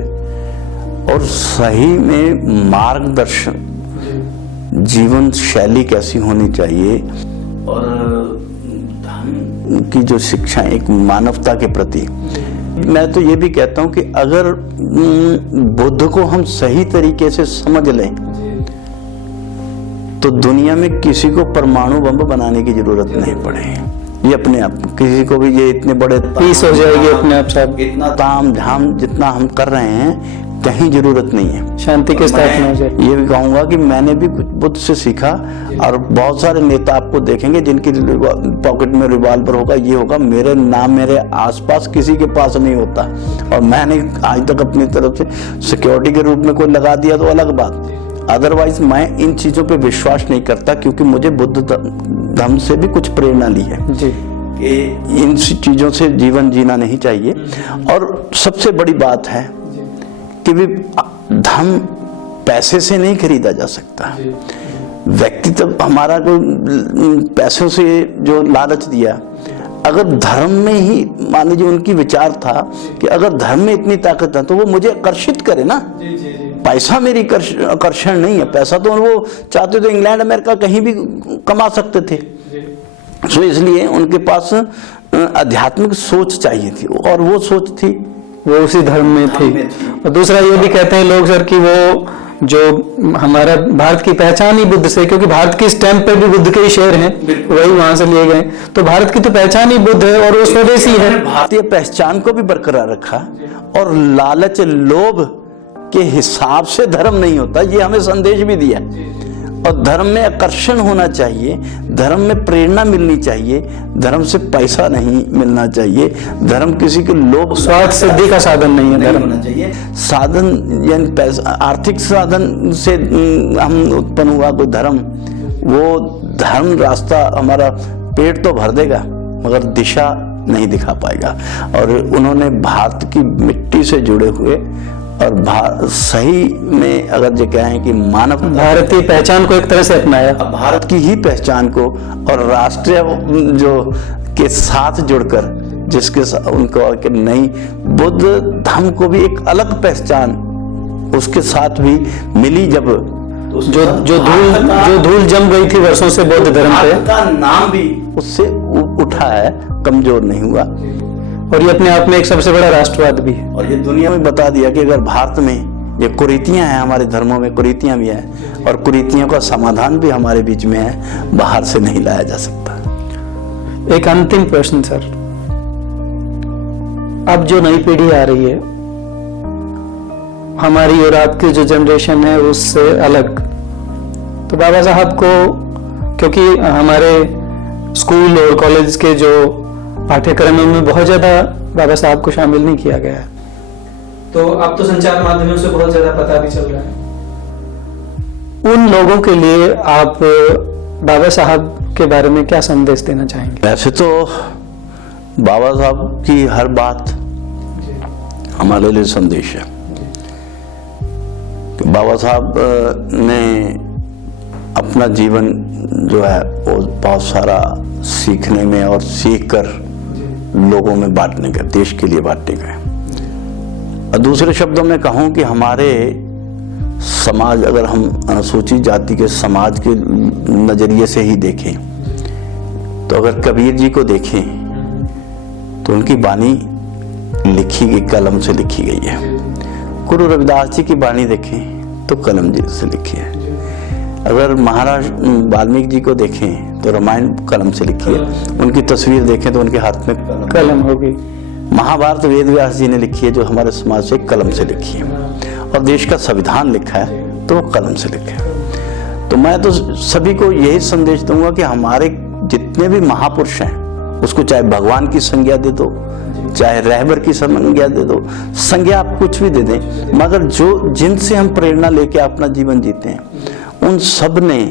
और सही में मार्गदर्शन, जीवन शैली कैसी होनी चाहिए और धर्म की जो शिक्षा, एक मानवता के प्रति। मैं तो ये भी कहता हूँ कि अगर बुद्ध को हम सही तरीके से समझ लें तो दुनिया में किसी को परमाणु बम बनाने की जरूरत नहीं पड़े। ये अपने आप किसी को भी, ये इतने बड़े पीस हो जाएगी अपने आप साहब। इतना ताम झाम जितना हम कर रहे हैं, कहीं जरूरत नहीं है, शांति के स्थापना हो जाए। ये भी कहूंगा कि मैंने भी कुछ बुद्ध से सीखा, और बहुत सारे नेता आपको देखेंगे जिनकी पॉकेट में रिवॉल्वर होगा, ये होगा, मेरे आसपास किसी के पास नहीं होता। और मैंने आज तक अपनी तरफ से सिक्योरिटी के रूप में कोई लगा दिया तो अलग बात, अदरवाइज मैं इन चीजों पे विश्वास नहीं करता, क्योंकि मुझे बुद्ध धर्म से भी कुछ प्रेरणा ली है जी कि इन चीजों से जीवन जीना नहीं चाहिए। और सबसे बड़ी बात है कि भी धर्म पैसे से नहीं खरीदा जा सकता, व्यक्तित्व हमारा को पैसों से जो लालच दिया, अगर धर्म में ही मान लीजिए उनकी विचार था कि अगर धर्म में इतनी ताकत है तो वो मुझे आकर्षित करे ना। पैसा मेरी आकर्षण नहीं है, पैसा तो वो चाहते तो इंग्लैंड अमेरिका कहीं भी कमा सकते थे। सो इसलिए उनके पास आध्यात्मिक सोच चाहिए थी और वो सोच थी, वो उसी धर्म में थी। और दूसरा ये भी कहते हैं लोग सर कि वो जो हमारा भारत की पहचान ही बुद्ध से, क्योंकि भारत की स्टैंप पे भी बुद्ध के ही शेर हैं, वही वहां से लिए गए, तो भारत की तो पहचान ही बुद्ध है और वो स्वदेशी है। भारतीय पहचान को भी बरकरार रखा और लालच लोभ के हिसाब से धर्म नहीं होता, ये हमें संदेश भी दिया। और धर्म में आकर्षण होना चाहिए, धर्म में प्रेरणा मिलनी चाहिए, धर्म से पैसा नहीं मिलना चाहिए, धर्म किसी के लोभ स्वार्थ सिद्धि का साधन नहीं है धर्म। होना चाहिए साधन, यानी पैसा आर्थिक साधन से हम उत्पन्न हुआ कोई धर्म, वो धर्म रास्ता हमारा पेट तो भर देगा मगर दिशा नहीं दिखा पाएगा। और उन्होंने भारत की मिट्टी से जुड़े हुए और सही में अगर जो कहें कि मानव भारतीय पहचान को एक तरह से अपनाया, भारत की ही पहचान को और राष्ट्रीय जो के साथ जुड़कर जिसके उनको कि नहीं, बुद्ध धर्म को भी एक अलग पहचान उसके साथ भी मिली। जब जो धूल जम गई थी वर्षों से बौद्ध धर्म पे, का नाम भी उससे उठा है, कमजोर नहीं हुआ। और ये अपने आप में एक सबसे बड़ा राष्ट्रवाद भी है। और ये दुनिया में बता दिया कि अगर भारत में ये कुरीतियां हैं, हमारे धर्मों में कुरीतियां भी हैं और कुरीतियों का समाधान भी हमारे बीच में है, बाहर से नहीं लाया जा सकता। एक अंतिम प्रश्न सर, अब जो नई पीढ़ी आ रही है हमारी और आपकी जो जनरेशन है उससे अलग, तो बाबा साहब को, क्योंकि हमारे स्कूल और कॉलेज के जो पाठ्यक्रमों में बहुत ज्यादा बाबा साहब को शामिल नहीं किया गया है, तो अब तो संचार माध्यमों से बहुत ज्यादा पता भी चल रहा है। उन लोगों के लिए आप बाबा साहब के बारे में क्या संदेश देना चाहेंगे? वैसे तो बाबा साहब की हर बात हमारे लिए संदेश है। बाबा साहब ने अपना जीवन जो है वो बहुत सारा सीखने में और सीख कर लोगों में बांटने का, देश के लिए बांटने का। और दूसरे शब्दों में कहूं कि हमारे समाज, अगर हम अनुसूचित जाति के समाज के नजरिए से ही देखें तो अगर कबीर जी को देखें तो उनकी वाणी लिखी गई, कलम से लिखी गई है। गुरु रविदास जी की वाणी देखें तो कलम जी से लिखी है। अगर महाराज वाल्मीकि जी को देखें तो रामायण कलम से लिखी है। उनकी तस्वीर देखें तो उनके हाथ में कलम होगी। महाभारत वेद व्यास जी ने लिखी है जो हमारे समाज से कलम से लिखी है। और देश का संविधान लिखा है तो वो कलम से लिखा है। तो मैं तो सभी को यही संदेश दूंगा कि हमारे जितने भी महापुरुष हैं, उसको चाहे भगवान की संज्ञा दे दो, चाहे रहबर की संज्ञा दे दो, संज्ञा आप कुछ भी दे दें, मगर जो जिनसे हम प्रेरणा लेके अपना जीवन जीते हैं, उन सब ने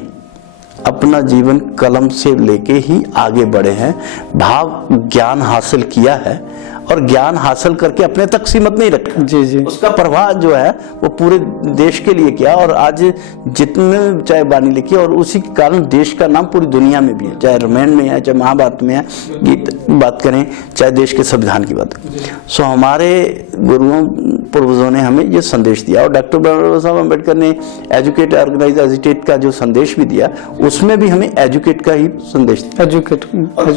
अपना जीवन कलम से लेके ही आगे बढ़े हैं, भाव ज्ञान हासिल किया है और ज्ञान हासिल करके अपने तक सीमित नहीं रखा। जी जी, उसका प्रभाव जो है वो पूरे देश के लिए किया। और आज जितने चाहे वाणी लिखी और उसी के कारण देश का नाम पूरी दुनिया में भी है, चाहे रामायण में है, चाहे महाभारत में है, गीत बात करें, चाहे देश के संविधान की बात करें। सो हमारे गुरुओं पूर्वजों ने हमें ये संदेश दिया। और डॉक्टर बाबा साहब अम्बेडकर ने एजुकेट, ऑर्गेनाइज, एजुकेट का जो संदेश भी दिया, उसमें भी हमें एजुकेट का ही संदेश दिया। एजुकेट।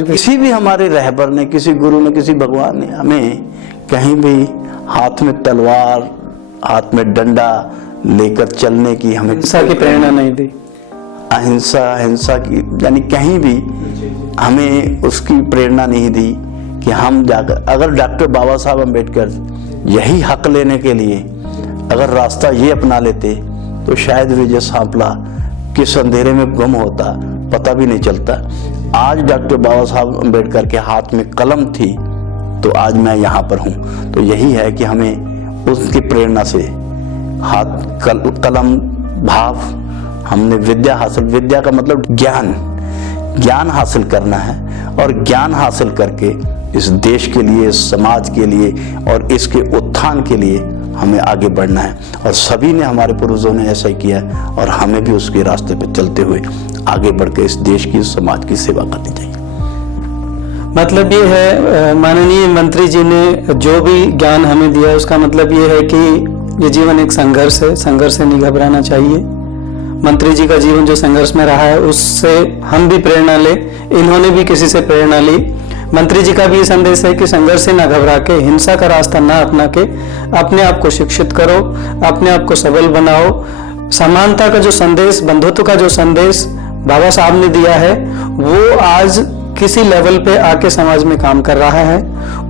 किसी भी हमारे रहबर ने, किसी गुरु ने, किसी भगवान ने हमें कहीं भी हाथ में तलवार, हाथ में डंडा लेकर चलने की हमें हिंसा की प्रेरणा नहीं दी। अहिंसा, हिंसा की यानी कहीं भी हमें उसकी प्रेरणा नहीं दी कि हम जाकर, अगर डॉक्टर बाबा साहब अम्बेडकर यही हक लेने के लिए अगर रास्ता ये अपना लेते तो शायद विजय सांपला किस अंधेरे में गुम होता पता भी नहीं चलता। आज डॉक्टर बाबा साहब अम्बेडकर के हाथ में कलम थी तो आज मैं यहाँ पर हूँ। तो यही है कि हमें उसकी प्रेरणा से हाथ कलम भाव, हमने विद्या हासिल, विद्या का मतलब ज्ञान हासिल करना है और ज्ञान हासिल करके इस देश के लिए, समाज के लिए और इसके उत्थान के लिए हमें आगे बढ़ना है, और सभी ने, हमारे पूर्वजों ने ऐसा ही किया है, और हमें भी उसके रास्ते पे चलते हुए आगे बढ़ के इस देश की, समाज की सेवा करनी चाहिए। मतलब ये है, माननीय मंत्री जी ने जो भी ज्ञान हमें दिया उसका मतलब ये है कि ये जीवन एक संघर्ष है, संघर्ष से नहीं घबराना चाहिए। मंत्री जी का जीवन जो संघर्ष में रहा है उससे हम भी प्रेरणा ले, इन्होंने भी किसी से प्रेरणा ली। मंत्री जी का भी ये संदेश है कि संघर्ष से ना घबरा के, हिंसा का रास्ता ना अपना के, अपने आप को शिक्षित करो, अपने आप को सबल बनाओ। समानता का जो संदेश, बंधुत्व का जो संदेश बाबा साहब ने दिया है, वो आज किसी लेवल पे आके समाज में काम कर रहा है।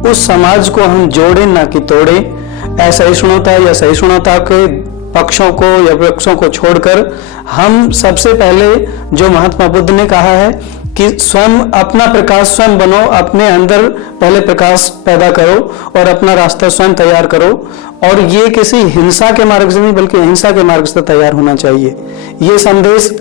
उस समाज को हम जोड़े ना कि तोड़े। असहिष्णुता या सहिष्णुता के पक्षों को या वृक्षों को छोड़कर हम सबसे पहले, जो महात्मा बुद्ध ने कहा है कि स्वयं अपना प्रकाश स्वयं बनो, अपने अंदर पहले प्रकाश पैदा करो और अपना रास्ता स्वयं तैयार करो। और ये किसी हिंसा के मार्ग से नहीं बल्कि अहिंसा के मार्ग से तैयार होना चाहिए। ये संदेश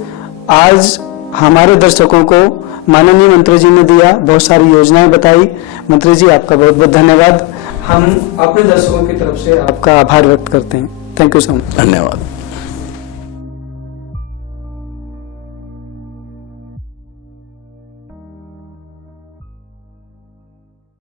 आज हमारे दर्शकों को माननीय मंत्री जी ने दिया, बहुत सारी योजनाएं बताई। मंत्री जी, आपका बहुत बहुत धन्यवाद। हम अपने दर्शकों की तरफ से आपका आभार व्यक्त करते हैं। Thank you so much. धन्यवाद।